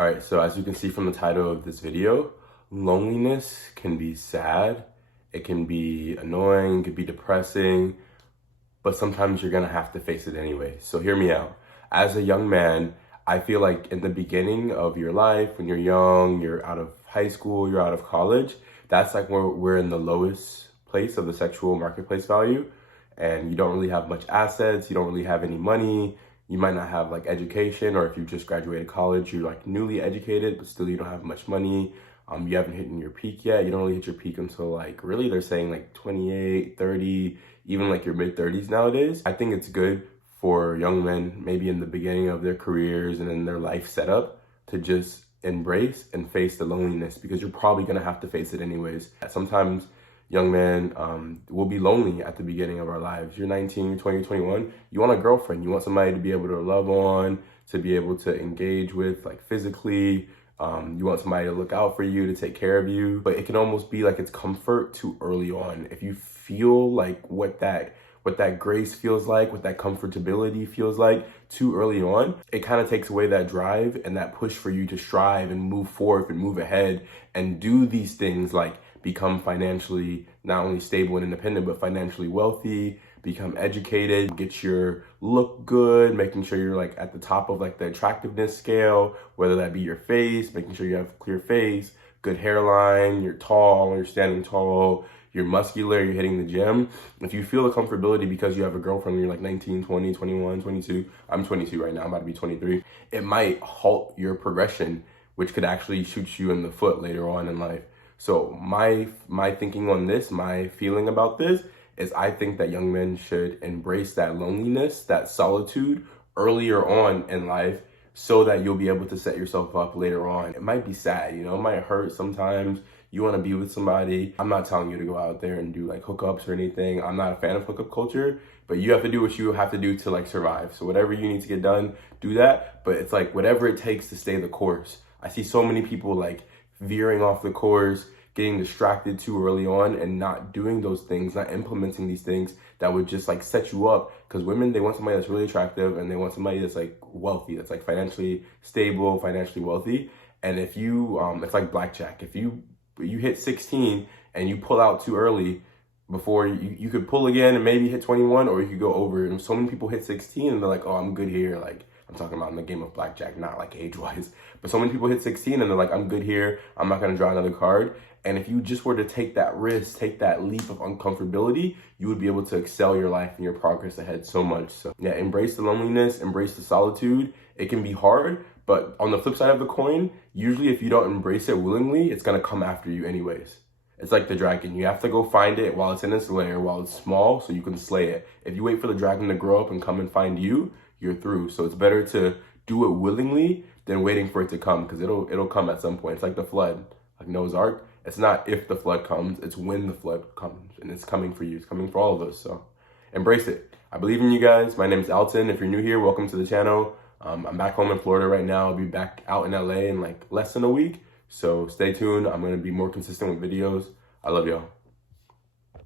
All right, so as you can see from the title of this video, loneliness can be sad, it can be annoying, it can be depressing, but sometimes you're gonna have to face it anyway. So hear me out. As a young man, I feel like in the beginning of your life, when you're young, you're out of high school, you're out of college, that's like where we're in the lowest place of the sexual marketplace value. And you don't really have much assets, you don't really have any money, you might not have like education, or if you just graduated college, you're like newly educated, but still you don't have much money. You haven't hit your peak yet. You don't really hit your peak until like, really they're saying like 28, 30, even like your mid 30s nowadays. I think it's good for young men, maybe in the beginning of their careers and in their life setup, to just embrace and face the loneliness, because you're probably gonna have to face it anyways. Sometimes young men will be lonely at the beginning of our lives. You're 19, 20, 21, you want a girlfriend, you want somebody to be able to love on, to be able to engage with like physically, you want somebody to look out for you, to take care of you, but it can almost be like it's comfort too early on. If you feel like what that grace feels like, what that comfortability feels like too early on, it kind of takes away that drive and that push for you to strive and move forth and move ahead and do these things, like become financially not only stable and independent, but financially wealthy, become educated, get your look good, making sure you're like at the top of like the attractiveness scale, whether that be your face, making sure you have a clear face, good hairline, you're tall, you're standing tall, you're muscular, you're hitting the gym. If you feel the comfortability because you have a girlfriend when you're like 19, 20, 21, 22, I'm 22 right now, I'm about to be 23, it might halt your progression, which could actually shoot you in the foot later on in life. So my thinking on this, my feeling about this is, I think that young men should embrace that loneliness, that solitude earlier on in life, so that you'll be able to set yourself up later on. It might be sad, you know, it might hurt sometimes. You want to be with somebody. I'm not telling you to go out there and do like hookups or anything. I'm not a fan of hookup culture, but you have to do what you have to do to like survive. So whatever you need to get done, do that. But it's like whatever it takes to stay the course. I see so many people like veering off the course, getting distracted too early on and not doing those things, not implementing these things that would just like set you up. Because women, they want somebody that's really attractive and they want somebody that's like wealthy, that's like financially stable, financially wealthy. And if you, it's like blackjack. If you hit 16 and you pull out too early, before you could pull again and maybe hit 21, or you could go over. And so many people hit 16 and they're like, oh, I'm good here. Like, I'm talking about in the game of blackjack, not like age-wise. But so many people hit 16 and they're like, I'm good here. I'm not going to draw another card. And if you just were to take that risk, take that leap of uncomfortability, you would be able to excel your life and your progress ahead so much. So yeah, embrace the loneliness, embrace the solitude. It can be hard, but on the flip side of the coin, usually if you don't embrace it willingly, it's going to come after you anyways. It's like the dragon. You have to go find it while it's in its lair, while it's small, so you can slay it. If you wait for the dragon to grow up and come and find you, you're through. So it's better to do it willingly than waiting for it to come, because it'll come at some point. It's like the flood, like Noah's Ark. It's not if the flood comes, it's when the flood comes, and it's coming for you. It's coming for all of us. So embrace it. I believe in you guys. My name is Alton. If you're new here, welcome to the channel. I'm back home in Florida right now. I'll be back out in LA in like less than a week. So stay tuned. I'm going to be more consistent with videos. I love y'all.